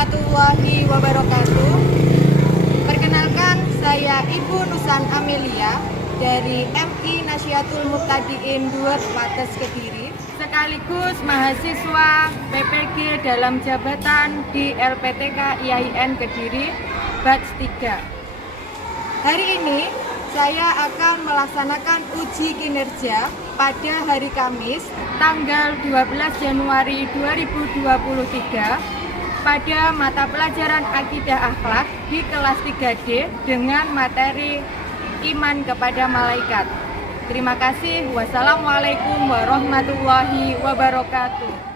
warahmatullahi wabarakatuh. Perkenalkan, saya Ibu Nusan Amelia dari MI Nasyatul Muqtadiin 2 Pates Kediri, sekaligus mahasiswa PPG dalam jabatan di LPTK IAIN Kediri batch 3. Hari ini saya akan melaksanakan uji kinerja pada hari Kamis tanggal 12 Januari 2023 pada mata pelajaran Akidah Akhlak di kelas 3D dengan materi Iman kepada Malaikat. Terima kasih. Wassalamualaikum warahmatullahi wabarakatuh.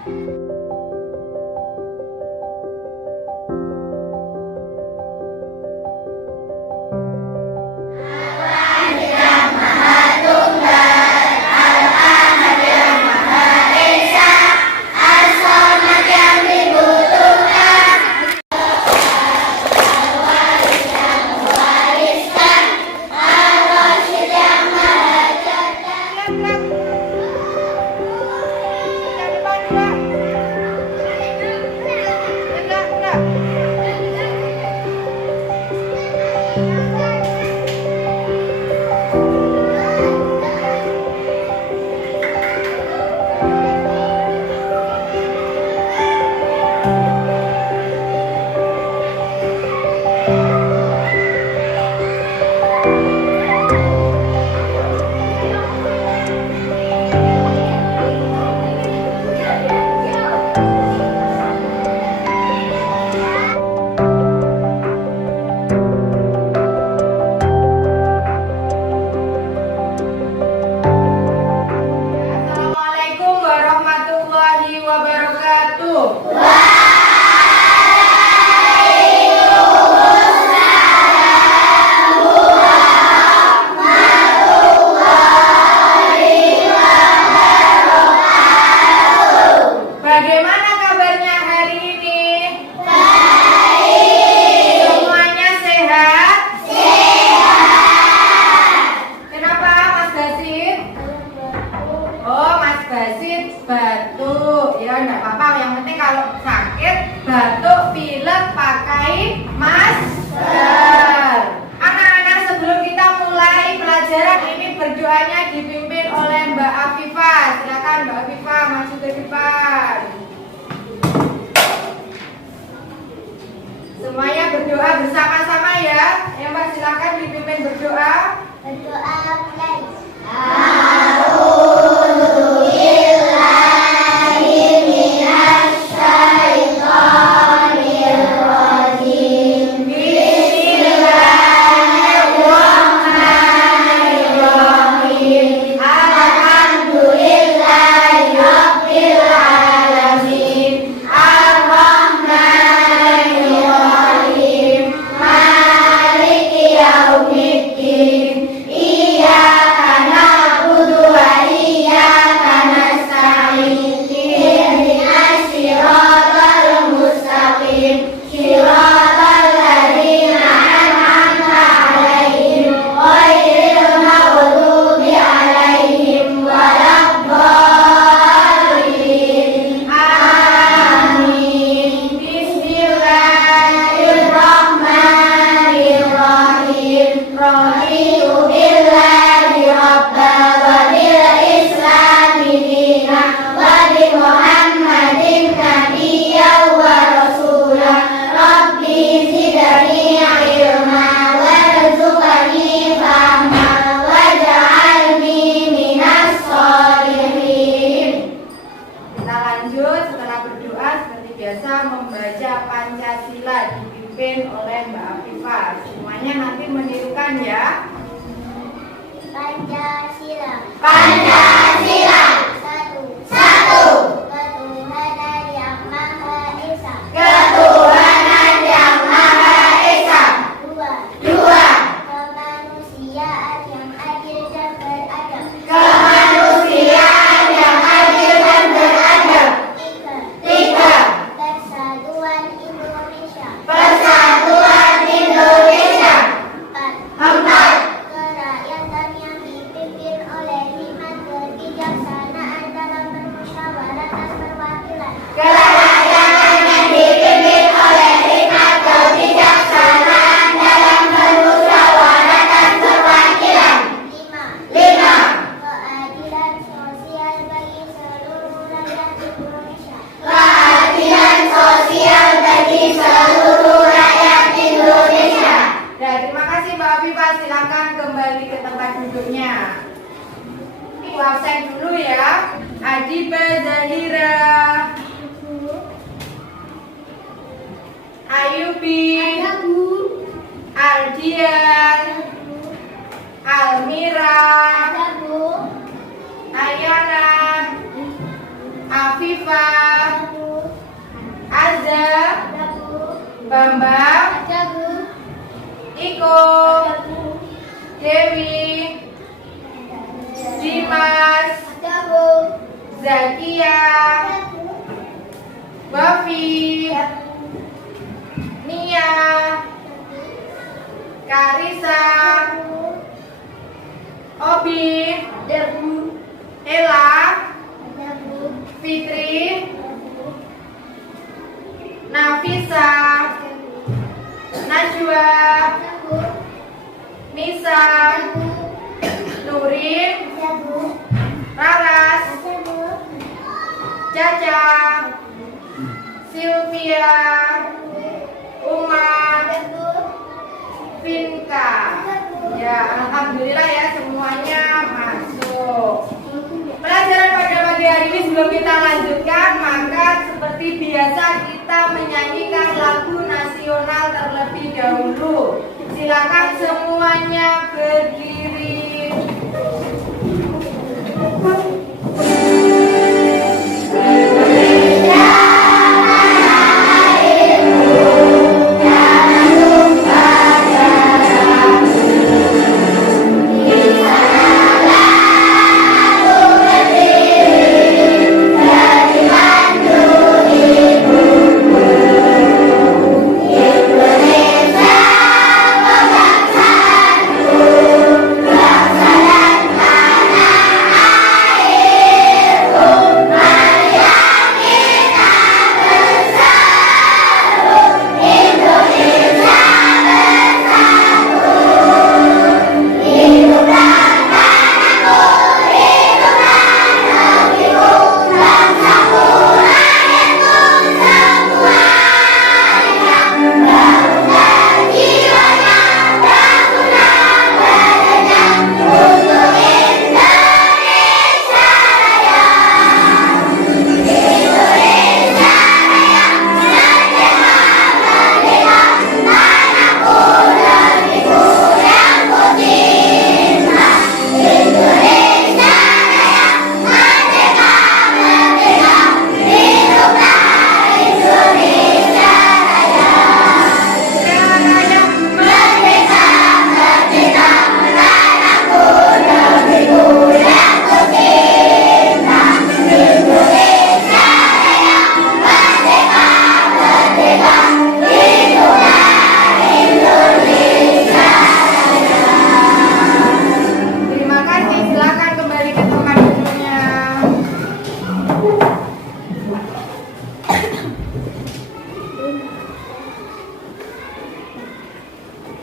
Batuk, ya enggak apa-apa, yang penting kalau sakit, batuk, pilek, pakai masker. Anak-anak, sebelum kita mulai pelajaran ini, berdoanya dipimpin oleh Mbak Afifah. Silakan Mbak Afifah maju ke depan. Semuanya berdoa bersama-sama ya. Ya Mbak, silakan dipimpin berdoa. Berdoa mulai. Alhamdulillah biasa membaca Pancasila dipimpin oleh Mbak Afifah. Semuanya nanti menirukan ya. Pancasila. Pancasila. Satu. Ketuhanan yang Maha Esa. Ketuhanan yang Maha Esa. Dua. Kemanusiaan yang adil dan beradab. Kemanusiaan yang adil dan beradab. Tiga. Persatuan Indonesia. Persatuan Indonesia. Empat. Kerakyatan yang dipimpin oleh hikmat kebijaksanaan dalam permusyawaratan perwakilan. Kerakyatan yang dipimpin oleh hikmat kebijaksanaan dalam permusyawaratan perwakilan. Lima. Keadilan sosial bagi seluruh rakyat Indonesia. Keadilan sosial bagi seluruh rakyat Indonesia. Ya, terima kasih Mbak Afifah. Silakan kembali ke tempat duduknya. Ibu absen dulu ya. Adiba Zahira, Ayubi, Ardian, Almira, Ayana, Afifah, Azza, Bambang, Iko, Dewi, Dimas, Zakia, Bafi, Nia, Karisa, Obi, Ella, Fitri, Nafisa, Najwa, Nisa, Nurin, Raras, Caca, Sylvia, Uma, Vinka. Ya, alhamdulillah ya semuanya masuk. Pelajaran pada pagi hari ini sebelum kita lanjutkan, maka seperti biasa kita menyanyikan lagu nasional terlebih dahulu. Silakan semuanya berdiri.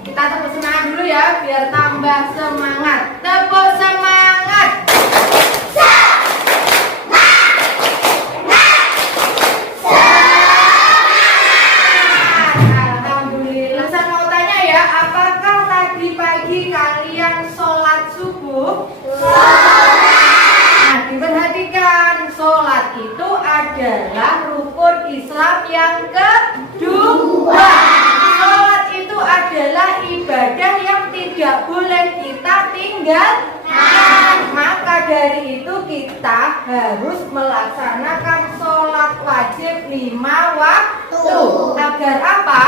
Kita tepuk semangat dulu ya, biar tambah semangat. Tepuk semangat. Alhamdulillah. Saya mau tanya ya, apakah tadi pagi kalian sholat subuh? Nah, diperhatikan, sholat itu adalah rukun Islam yang kedua. Sholat itu adalah ibadah yang tidak boleh kita tinggalkan. Maka dari itu kita harus melaksanakan sholat wajib 5 waktu. Agar apa?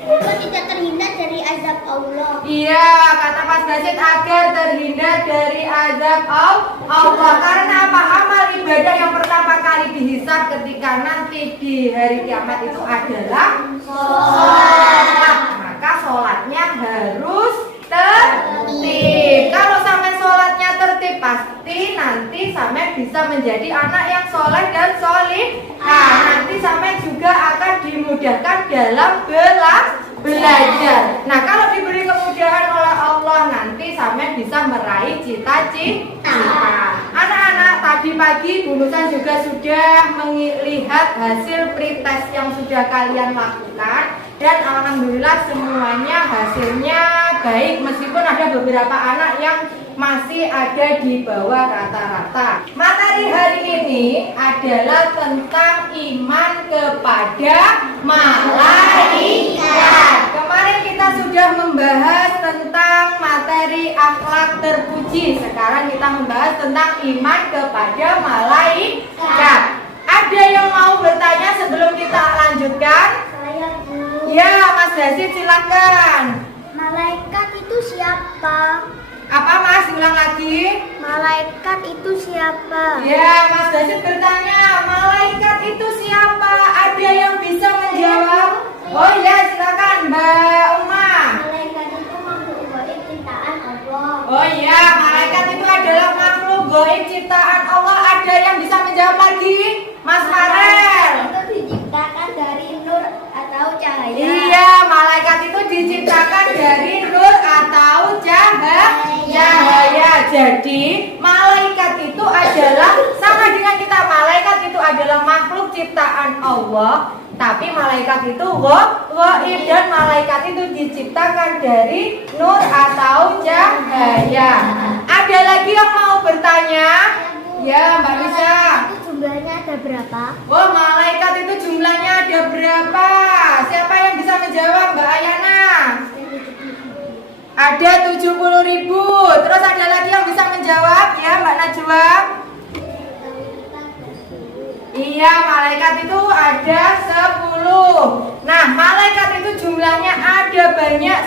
Kita tidak terhindar dari azab Allah. Iya, kata Mas Basit, agar terhindar dari azab Allah. Karena apa? Amal ibadah yang pertama kali dihisab ketika nanti di hari kiamat itu adalah sholat. Maka sholatnya harus tertib. Kalau sampai sholatnya tertib, pasti nanti sampai bisa menjadi anak yang soleh dan solihah. Nanti sampai juga akan dimudahkan dalam belajar. Nah, kalau diberi kemudahan oleh Allah, nanti sampai bisa meraih cita-cita. Anak-anak, tadi pagi Bu Nusan juga sudah melihat hasil pretest yang sudah kalian lakukan. Dan alhamdulillah semuanya hasilnya baik, meskipun ada beberapa anak yang masih ada di bawah rata-rata. Materi hari ini adalah tentang iman kepada malaikat. Kemarin kita sudah membahas tentang materi akhlak terpuji. Sekarang kita membahas tentang iman kepada malaikat. Ada yang mau bertanya sebelum kita lanjutkan? Saya Bu. Ya, Mas Basit silakan. Malaikat itu siapa? Apa Mas? Ulang lagi. Malaikat itu siapa? Ya, Mas Basit bertanya, malaikat itu siapa? Ada yang bisa menjawab? Oh ya, silakan Mbak Uma. Malaikat itu makhluk gaib ciptaan Allah. Oh iya, malaikat itu adalah makhluk gaib ciptaan Allah. Ada yang bisa menjawab lagi? Mas Farel. Itu diciptakan dari nur atau cahaya. Iya, malaikat itu diciptakan dari nur atau cahaya. Jadi, malaikat itu adalah sama dengan kita. Malaikat itu adalah makhluk ciptaan Allah. Tapi malaikat itu gaib dan malaikat itu diciptakan dari nur atau cahaya. Ada lagi yang mau bertanya? Ya, Mbak Lisa. Jumlahnya ada berapa? Oh, malaikat itu jumlahnya ada berapa? Siapa yang bisa menjawab, Mbak Ayana? Ada 70.000. Terus ada lagi yang bisa menjawab? Ya, Mbak Najwa. Iya, malaikat itu ada 10. Nah, malaikat itu jumlahnya ada banyak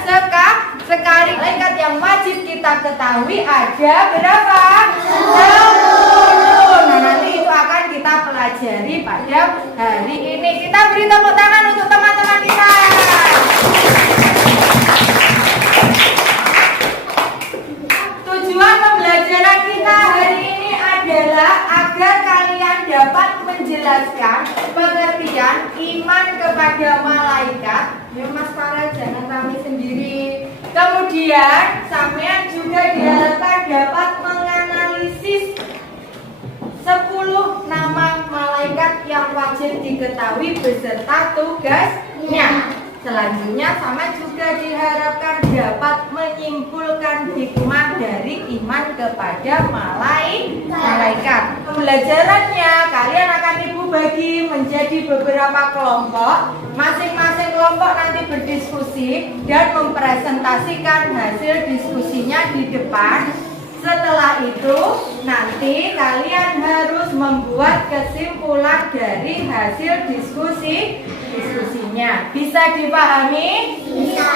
sekali. Malaikat yang wajib kita ketahui ada berapa? 10. Nah, nanti itu akan kita pelajari pada hari ini. Kita beri tepuk tangan untuk teman-teman kita. Tujuan pembelajaran kita hari ini adalah agar kalian dapat menjelaskan pengertian iman kepada malaikat. Ya Mas Farah, jangan kami sendiri. Kemudian sampean juga diharapkan dapat menganalisis 10 nama malaikat yang wajib diketahui beserta tugasnya. Selanjutnya sama juga diharapkan dapat menyimpulkan hikmah dari iman kepada malaikat. Pembelajarannya kalian akan Ibu bagi menjadi beberapa kelompok. Masing-masing kelompok nanti berdiskusi dan mempresentasikan hasil diskusinya di depan. Setelah itu nanti kalian harus membuat kesimpulan dari hasil diskusinya. Bisa dipahami? Bisa.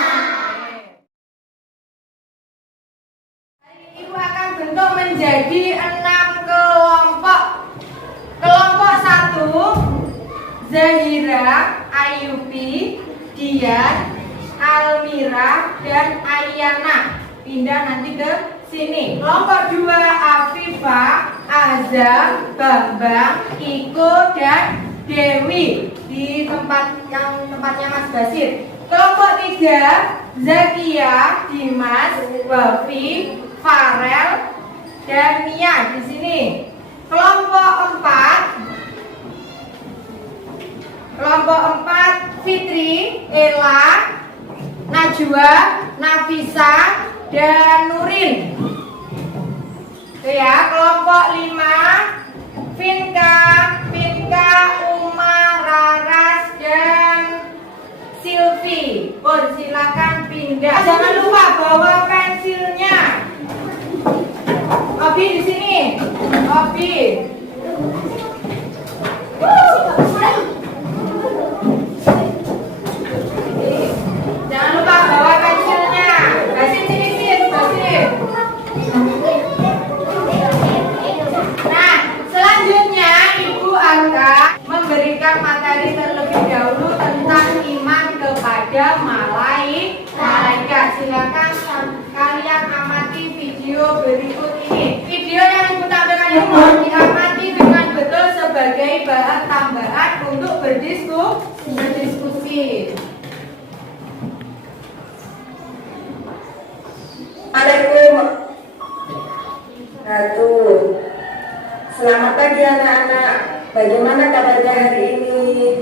Ibu akan bentuk menjadi 6 kelompok. Kelompok 1, Zahira, Ayubi, Dian, Almira, dan Ayana. Pindah nanti ke sini. Kelompok 2, Afifah, Azam, Bambang, Iko, dan Dewi di tempatnya Mas Basit. Kelompok 3, Zakia, Dimas, Wafi, Farel, dan Mia di sini. Kelompok 4, Fitri, Ella, Najwa, Nafisa, dan Nurin. Itu ya. Kelompok 5, Finka, Uma, pindah. Jangan lupa bawa pensilnya. Obi di sini. Obi. Jangan lupa bawa pensilnya. Basin sini sih, basin. Nah, selanjutnya Ibu akan memberikan materi terlebih dahulu tentang iman kepada malaikat. Silakan kalian amati video berikut ini. Video yang Ibu tampilkan ini mohon diamati dengan betul sebagai bahan tambahan untuk berdiskusi. Assalamualaikum. Selamat pagi anak-anak. Bagaimana kabarnya hari ini?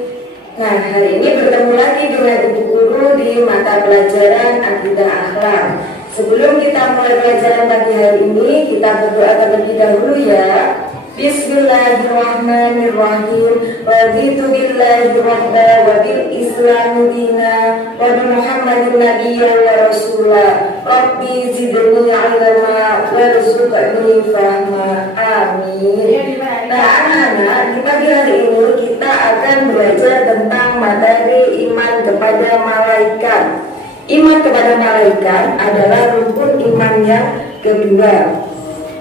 Nah, hari ini bertemu lagi dengan Ibu Guru di mata pelajaran Akidah Akhlak. Sebelum kita mulai pelajaran pagi hari ini, kita berdoa terlebih dahulu ya. Bismillahirrahmanirrahim. Raditu billahi rabba wa bil islami dina wa bi Muhammadin nabiyyan wa rasula. Rabbi zidni ilma warzuqni fahma. Amin. Nah, anak-anak, di pagi hari ini kita akan belajar tentang materi iman kepada malaikat. Iman kepada malaikat adalah rukun iman yang kedua.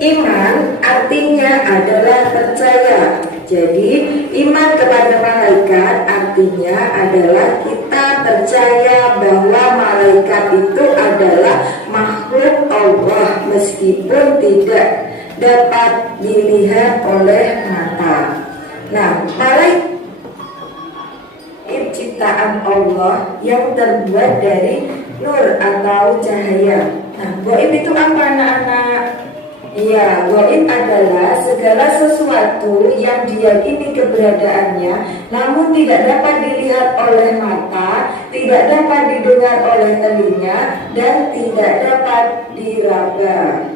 Iman artinya adalah percaya. Jadi iman kepada malaikat artinya adalah kita percaya bahwa malaikat itu adalah makhluk Allah meskipun tidak dapat dilihat oleh mata. Nah, malaikat ciptaan Allah yang terbuat dari nur atau cahaya. Nah, gaib itu apa anak-anak? Iya, gaib adalah segala sesuatu yang diyakini keberadaannya namun tidak dapat dilihat oleh mata, tidak dapat didengar oleh telinga, dan tidak dapat diraba.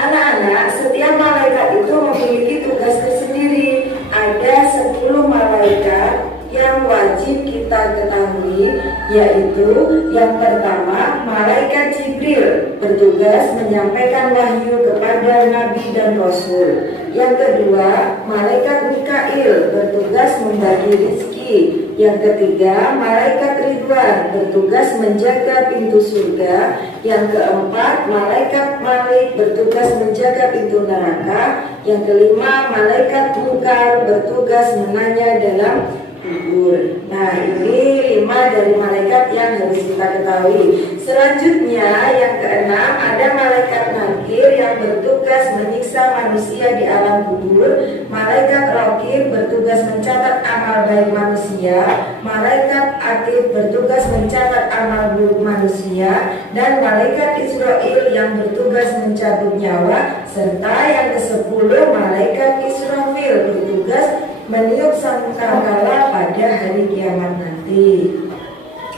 Anak-anak, setiap malaikat itu memiliki tugas tersendiri. Ada 10 malaikat yang wajib kita ketahui, yaitu yang pertama, malaikat Jibril bertugas menyampaikan wahyu kepada nabi dan rasul. Yang kedua, malaikat Mikail bertugas membagi rezeki. Yang ketiga, malaikat Ridwan bertugas menjaga pintu surga. Yang keempat, malaikat Malik bertugas menjaga pintu neraka. Yang kelima, malaikat Munkar bertugas menanya dalam kubur. Nah, ini 5 dari malaikat yang harus kita ketahui. Selanjutnya yang keenam, ada malaikat Nakir yang bertugas menyiksa manusia di alam kubur. Malaikat Raqib bertugas mencatat amal baik manusia. Malaikat Atid bertugas mencatat amal buruk manusia. Dan malaikat Israil yang bertugas mencabut nyawa. Serta yang ke-10, malaikat Israfil bertugas meniup sangkakala pada hari kiamat nanti.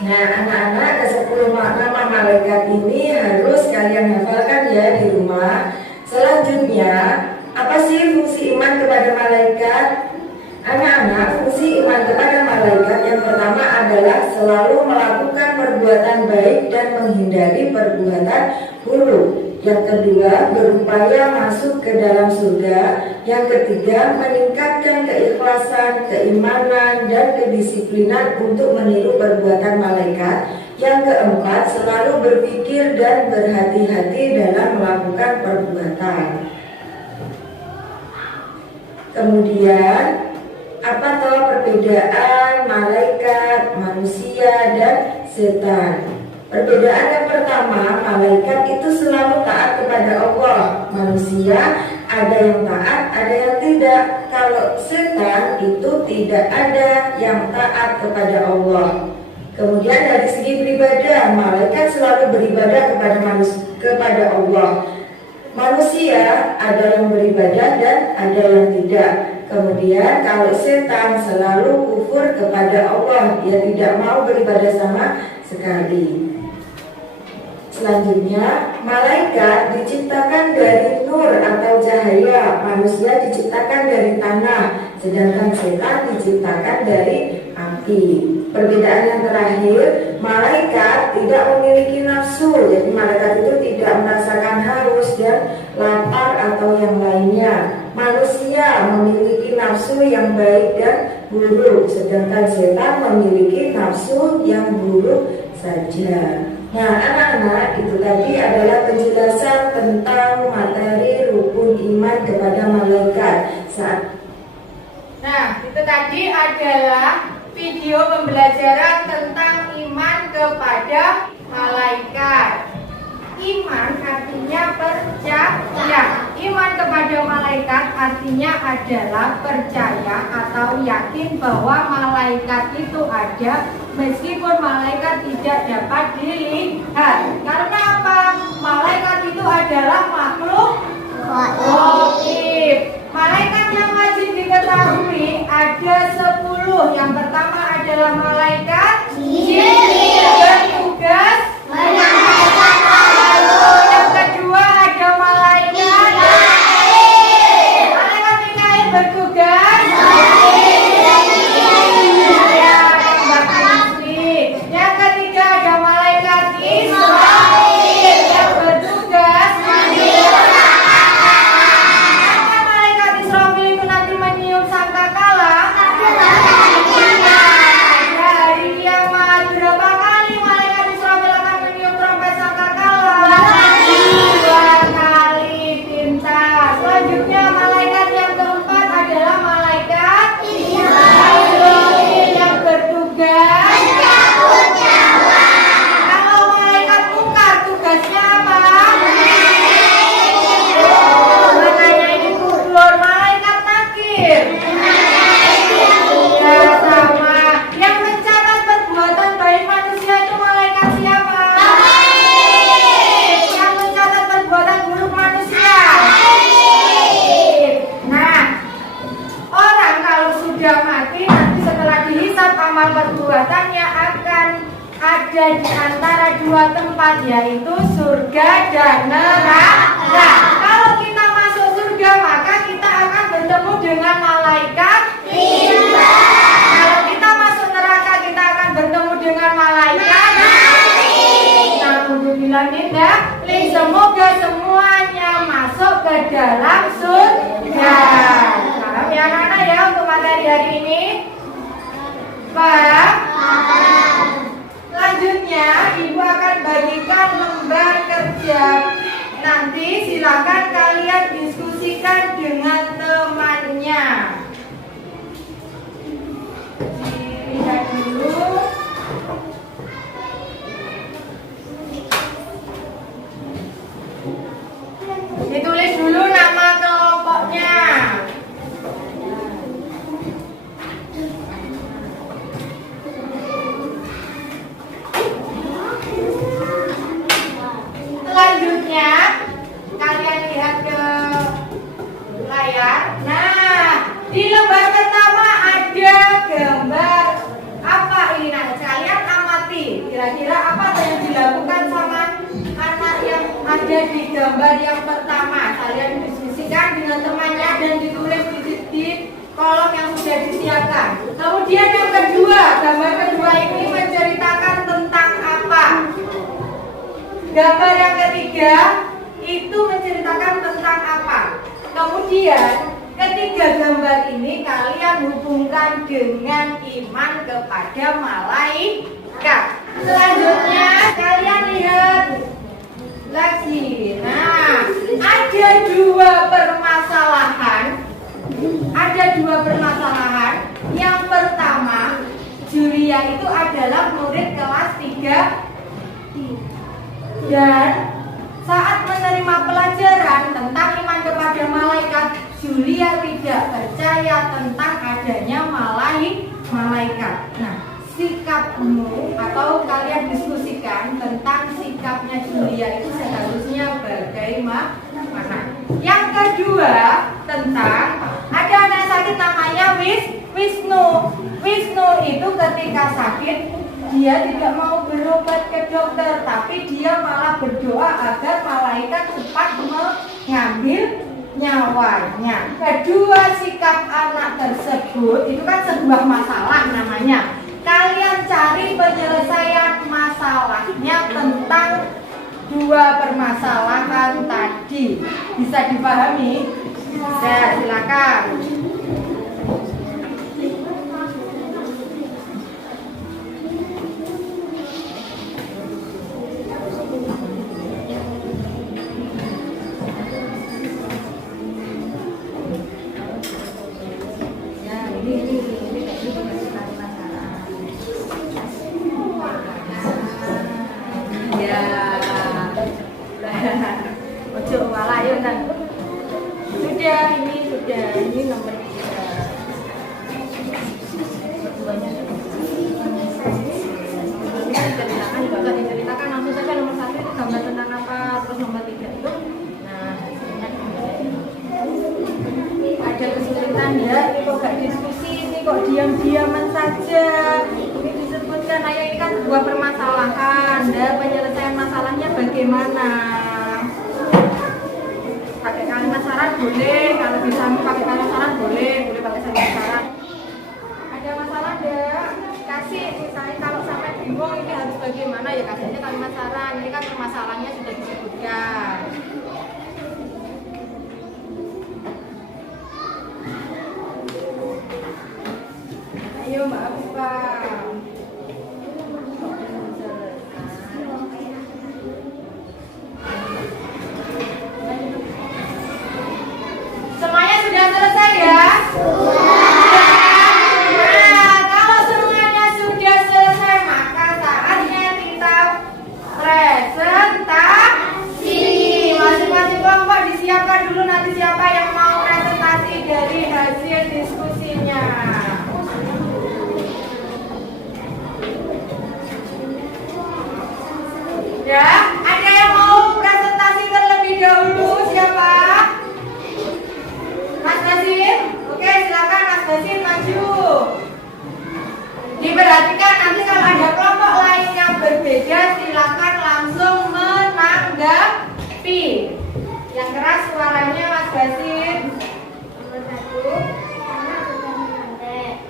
Nah, anak-anak, ke-10 nama malaikat ini harus kalian hafalkan ya di rumah. Selanjutnya, apa sih fungsi iman kepada malaikat? Anak-anak, fungsi iman kepada malaikat yang pertama adalah selalu melakukan perbuatan baik dan menghindari perbuatan buruk. Yang kedua, berupaya masuk ke dalam surga. Yang ketiga, meningkatkan keikhlasan, keimanan, dan kedisiplinan untuk meniru perbuatan malaikat. Yang keempat, selalu berpikir dan berhati-hati dalam melakukan perbuatan. Kemudian, apa toh perbedaan malaikat, manusia, dan setan? Perbedaan yang pertama, malaikat itu selalu taat kepada Allah. Manusia ada yang taat, ada yang tidak. Kalau setan itu tidak ada yang taat kepada Allah. Kemudian dari segi beribadah, malaikat selalu beribadah kepada Allah. Manusia ada yang beribadah dan ada yang tidak. Kemudian kalau setan selalu kufur kepada Allah, dia tidak mau beribadah sama sekali. Selanjutnya, malaikat diciptakan dari nur atau cahaya, manusia diciptakan dari tanah. sedangkan setan diciptakan dari api. Perbedaan yang terakhir, malaikat tidak memiliki nafsu. Jadi malaikat itu tidak merasakan haus dan lapar atau yang lainnya. Manusia memiliki nafsu yang baik dan buruk, sedangkan setan memiliki nafsu yang buruk saja. Nah, anak-anak, itu tadi adalah penjelasan tentang materi rukun iman kepada malaikat. Nah, itu tadi adalah video pembelajaran tentang iman kepada malaikat. Iman artinya percaya. Iman kepada malaikat artinya adalah percaya atau yakin bahwa malaikat itu ada meskipun malaikat tidak dapat dilihat. Karena apa? Malaikat itu adalah makhluk gaib. Malaikat yang wajib diketahui ada 10. Yang pertama adalah malaikat Jibril, bertugas menyampaikan wahyu. Yang kedua ada malaikat Mikail. Malaikat Mikail bertugas yang ketiga ada malaikat Israfil yang bertugas malaikat Israfil itu nanti meniup sangkakala. Ada hari kiamat. Berapa kali malaikat Israfil akan meniup trompet sangkakala? 2 kali. Pintar. Selanjutnya malaikat yang keempat adalah malaikat Israfil yang bertugas kalau malaikat mungkar tugasnya apa? Menanyai kubur. Malaikat nakir ya sama. Yang mencatat perbuatan baik manusia itu malaikat siapa? Yang mencatat perbuatan buruk manusia. Nah, orang kalau sudah mati nanti setelah dihisab amal perbuatannya akan ada di antara 2 tempat, yaitu surga dan neraka. Kalau kita masuk surga maka kita akan bertemu dengan malaikat timbang. Kalau kita masuk neraka kita akan bertemu dengan malaikat Alhamdulillah. Semoga semuanya masuk ke dalam surga. Paham ya anak-anak ya untuk materi hari ini? Paham? Selanjutnya ibu akan bagikan lembar kerja. Nanti silakan kalian diskusikan dengan temannya. Dilihat dulu. Ditulis dulu nama kelompoknya. Selanjutnya kalian lihat ke layar. Nah, di lembar pertama ada gambar apa ini? Nah, kalian amati kira-kira apa yang dilakukan sama anak yang ada di gambar yang pertama. Kalian diskusikan dengan temannya dan ditulis di kolom yang sudah disiapkan. Kemudian yang kedua, gambar kedua ini menceritakan tentang apa? Gambar yang ketiga itu menceritakan tentang apa? Kemudian ketiga gambar ini kalian hubungkan dengan iman kepada malaikat. Selanjutnya kalian lihat lagi. Nah, ada dua permasalahan. Yang pertama, Julia itu adalah murid kelas 3 dan saat menerima pelajaran tentang iman kepada malaikat, Julia tidak percaya tentang adanya malaikat. Nah, sikapmu atau kalian diskusikan tentang sikapnya Julia itu seharusnya bagaimana. Yang kedua, tentang ada anak sakit namanya Wisnu. Wisnu itu ketika sakit dia tidak mau berobat ke dokter, tapi dia malah berdoa agar malaikat cepat mengambilnya. nyawanya. Kedua sikap anak tersebut itu kan sebuah masalah namanya. Kalian cari penyelesaian masalahnya tentang dua permasalahan tadi. Bisa dipahami? Bisa, silakan. Ojo malah yuk kan. Sudah, ini nomor 3. Diceritakan langsung saja nomor 1 itu gambar tentang apa, terus nomor 3 itu. Nah, ada kesulitan ya, ini kok gak diskusi, ini kok diam-diaman saja. Ini disebutkan, ayo ini kan sebuah permasalahan, dan penyelesaian masalahnya bagaimana? Pakai kalimat syarat boleh, kalau bisa pakai kalimat syarat boleh pakai kalimat syarat. Ada masalah enggak? Kasih, misalnya kalau sampai bingung ini harus bagaimana ya kasihnya kalimat syarat. Ini kan permasalahannya sudah disebutkan. Ayo Mbak Afifah. Semuanya sudah selesai ya? Nah, kalau semuanya sudah selesai, maka saatnya kita presentasi. Masing-masing kelompok disiapkan dulu nanti siapa yang mau presentasi dari hasil diskusinya. Ya, ada yang mau presentasi terlebih dahulu? Siapa? Mas Basin? Oke, silakan Mas Basin maju. Diperhatikan nanti kalau ada kelompok lain yang berbeda, silakan langsung menanggapi. Yang keras suaranya Mas Basin. Nomor 1, anak sudah menyantai.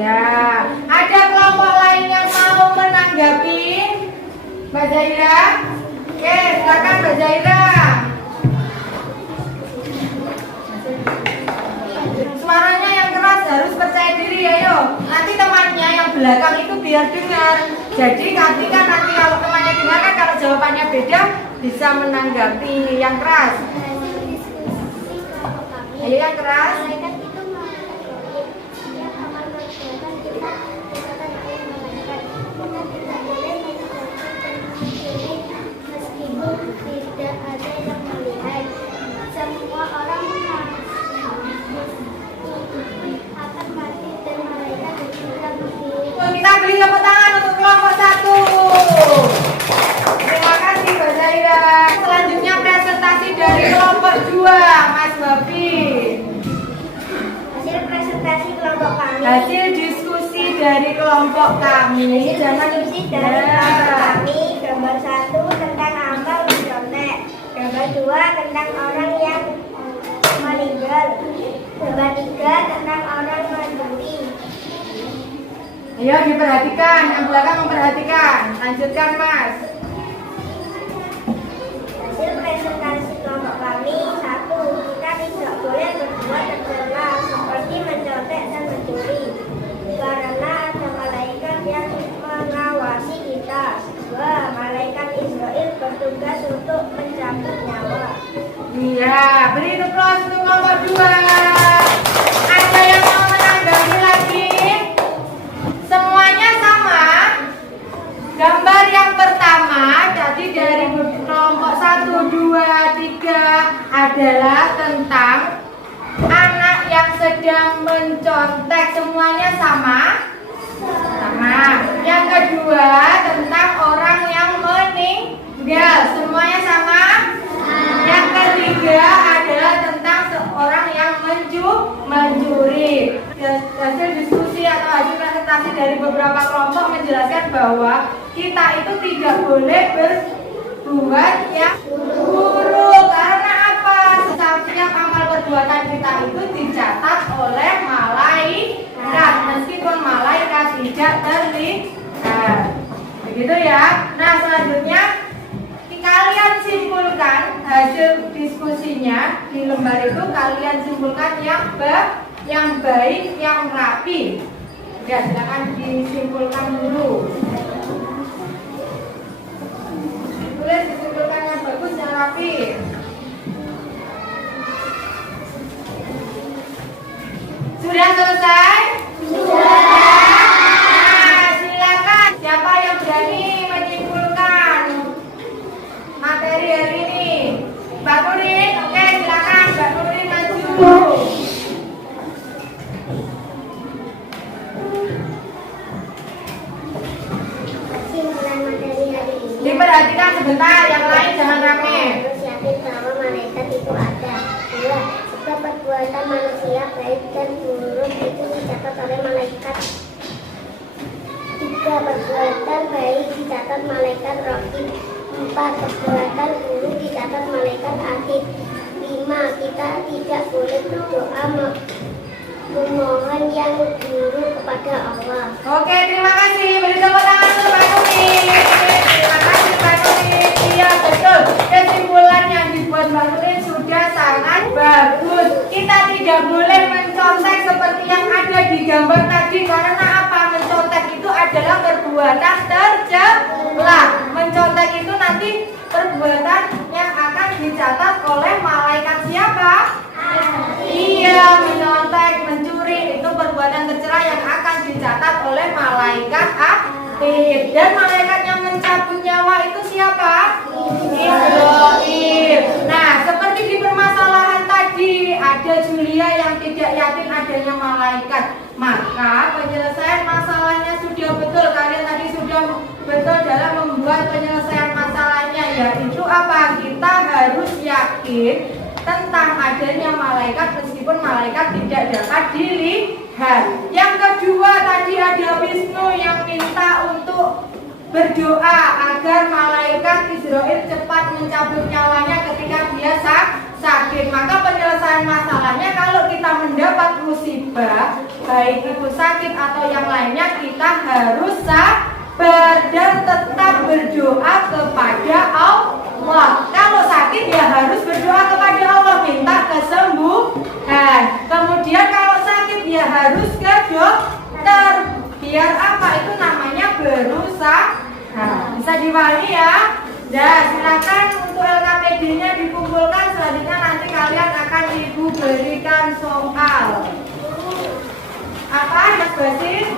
Ya, ada kelompok lain yang mau menanggapi? Mbak Zaira? Oke, silakan Mbak Zaira. Suaranya yang keras, harus percaya diri ya, yo. Nanti temannya yang belakang itu biar dengar. Jadi nanti kalau temannya dengar kan kalau jawabannya beda bisa menanggapi yang keras. Ayo yang keras. Tidak ada yang melihat, semua orang akan mati dan malaikat tidak berdiri. Kita beri tepuk tangan untuk kelompok 1. Terima kasih Mbak Zaira. Selanjutnya presentasi dari kelompok 2, Mas Babi. Hasil presentasi kelompok kami. Hasil diskusi dari kelompok kami. Jangan Diskusi dari kelompok kami. Gambar 1 tentang amal mencontek. Gambar 2 tentang orang yang meninggal. Gambar 3 tentang orang mandiri. Ayo diperhatikan, yang belakang memperhatikan. Lanjutkan Mas. Hasil presentasi kelompok kami. 1. Kita tidak boleh berbuat tercela seperti mencontek dan mencuri, karena ada malaikat yang mengawasi kita. 2. Malaikat Israel bertugas untuk mencabut nyawa. Iya, beri aplaus untuk kelompok 2. Ada yang mau menanggapi lagi? Semuanya sama. Gambar yang pertama tadi dari kelompok 1, 2, 3 adalah tentang anak yang sedang sedang mencontek. Semuanya sama? Sama. Yang kedua tentang orang yang meninggal. Semuanya sama? Yang ketiga adalah tentang seorang yang mencuri. Hasil diskusi atau hasil presentasi dari beberapa kelompok menjelaskan bahwa kita itu tidak boleh berbuat yang buruk. Karena apa? Setiap amal perbuatan kita itu dicatat oleh malaikat, meskipun malaikat tidak terlihat. Begitu ya. Nah, selanjutnya kalian simpulkan hasil diskusinya di lembar itu. Kalian simpulkan yang baik, yang rapi. Ya, silakan disimpulkan dulu. Boleh disimpulkan yang bagus, yang rapi. Sudah selesai? Sudah. Nah, silakan. Siapa yang berani menyimpulkan materi hari ini? Mbak Nurin, oke, silakan Mbak Nurin maju. Kesimpulan materi hari ini. Diperhatikan sebentar, yang lain jangan rame. Harus yakin bahwa malaikat itu ada. 2. Sebab perbuatan manusia baik dan buruk itu dicatat oleh malaikat. 3. Perbuatan baik dicatat malaikat raqib. 4. Perbuatan buruk dicatat malaikat atid. 5. Kita tidak boleh berdoa memohon yang buruk kepada Allah. Oke, terima kasih. Beri tepuk tangan untuk Mbak Nurin. Terima kasih Mbak Nurin. Iya, betul. Kesimpulan yang dibuat Mbak Nurin sudah sangat bagus. Kita tidak boleh mencontek seperti yang ada di gambar tadi. Karena apa? Mencontek itu adalah perbuatan tercela. Mencontek itu nanti perbuatan yang akan dicatat oleh malaikat siapa? Iya, menyontek, mencuri itu perbuatan tercela yang akan dicatat oleh malaikat atid. Dan malaikat yang mencabut nyawa itu siapa? Israil. Nah, seperti di permasalahan tadi, ada Julia yang tidak yakin adanya malaikat. Maka penyelesaian masalahnya sudah betul. Kalian tadi sudah betul dalam membuat penyelesaian masalahnya, yaitu apa? Kita harus yakin tentang adanya malaikat meskipun malaikat tidak dapat dilihat. Yang kedua tadi ada Wisnu yang minta untuk berdoa agar malaikat Israil cepat mencabut nyawanya ketika dia sakit. Maka penyelesaian masalahnya, kalau kita mendapat musibah, baik itu sakit atau yang lainnya, kita harus sabar dan tetap berdoa kepada Allah. Kalau sakit ya harus berdoa kepada Allah, minta kesembuhan. Kemudian kalau sakit ya harus ke dokter. Biar apa? Itu namanya berusaha. Bisa diwali ya. Nah, silakan untuk LKPD-nya dikumpulkan. Selanjutnya nanti kalian akan Ibu berikan soal. Apa Mas Basis?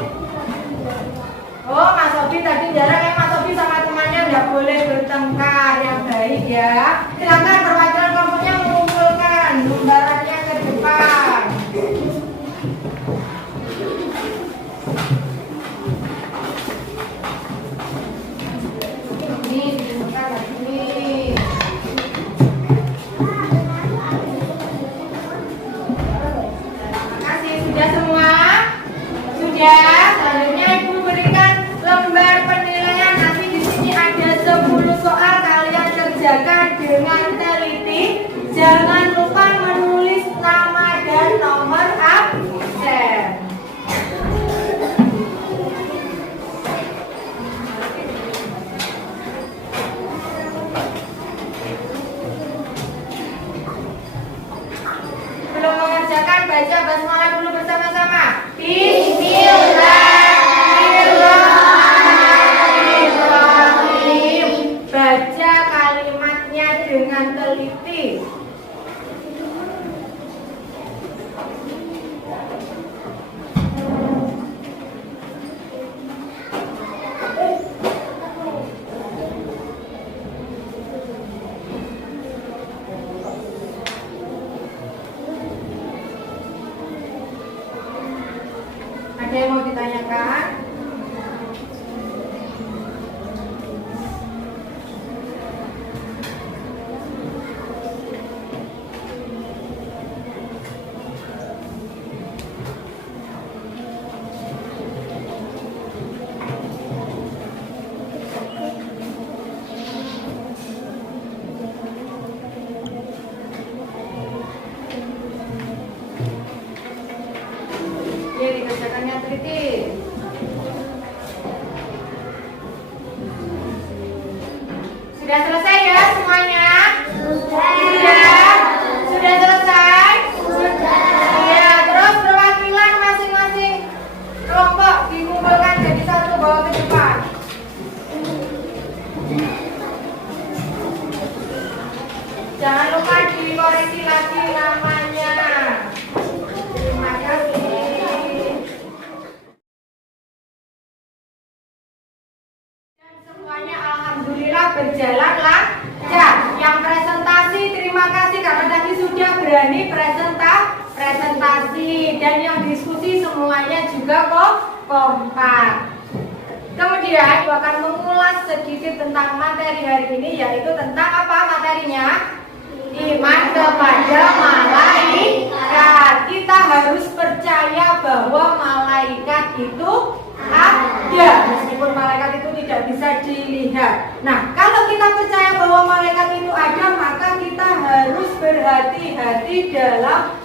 Oh, Mas Sobi tadi jarang ya. Mas Sobi sama temannya nggak boleh bertengkar, yang baik ya. Silakan perwakilan kelompoknya mengumpulkan lembarannya ke depan. Ini dikumpulkan lagi nih. Terima kasih. Sudah semua? Sudah. Selanjutnya Ibu berikan lembar penilaian. Nanti di sini ada 10 soal, kalian kerjakan dengan teliti. Sudah selesai ya semuanya? Sudah selesai? Ya, terus perwakilan masing-masing kelompok dikumpulkan jadi satu, bawa ke depan. Jangan lupa dikoreksi lagi namanya. Terima kasih. Dan semuanya alhamdulillah berjalan lancar. Yang presentasi terima kasih karena tadi sudah berani presentasi, dan yang diskusi semuanya juga kok kompak. Kemudian aku akan mengulas sedikit tentang materi hari ini, yaitu tentang apa materinya? Iman kepada malaikat. Kita harus percaya bahwa malaikat itu ada, meskipun malaikat itu tidak bisa dilihat. Nah, kalau kita percaya bahwa malaikat itu ada, maka kita harus berhati-hati dalam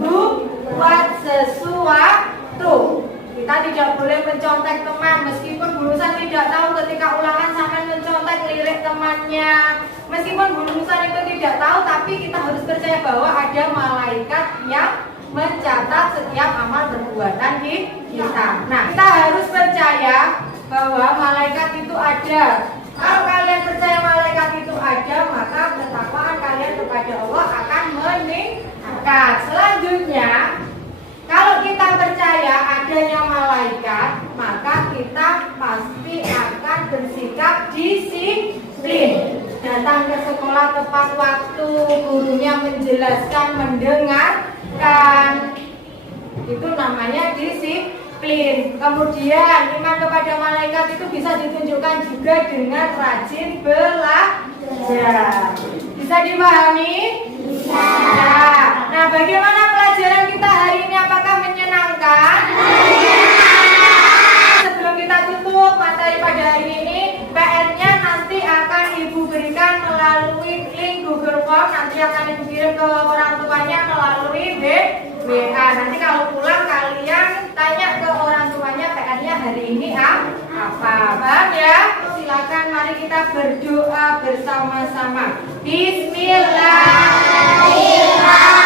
berbuat sesuatu. Kita tidak boleh mencontek teman, meskipun Bulusan tidak tahu ketika ulangan sampai mencontek lirik temannya. Meskipun Bulusan itu tidak tahu, tapi kita harus percaya bahwa ada malaikat yang mencatat setiap amal perbuatan kita. Nah, kita harus percaya bahwa malaikat itu ada. Kalau kalian percaya malaikat itu ada, maka ketakwaan kalian kepada Allah akan meningkat. Selanjutnya, kalau kita percaya adanya malaikat, maka kita pasti akan bersikap disiplin. Datang ke sekolah tepat waktu, gurunya menjelaskan, mendengarkan. Itu namanya disiplin. Kemudian iman kepada malaikat itu bisa ditunjukkan juga dengan rajin belajar. Bisa dipahami? Bisa. Nah, bagaimana pelajaran kita hari ini? Apakah menyenangkan? Sebelum kita tutup materi pada hari ini, PR-nya nanti akan Ibu berikan melalui link Google Form. Nanti akan Ibu kirim ke orang tuanya melalui WA. Nanti kalau pulang kalian tanya ke orang tuanya PR-nya hari ini apa. Paham ya? Silakan, mari kita berdoa bersama-sama. Bismillahirrahmanirrahim.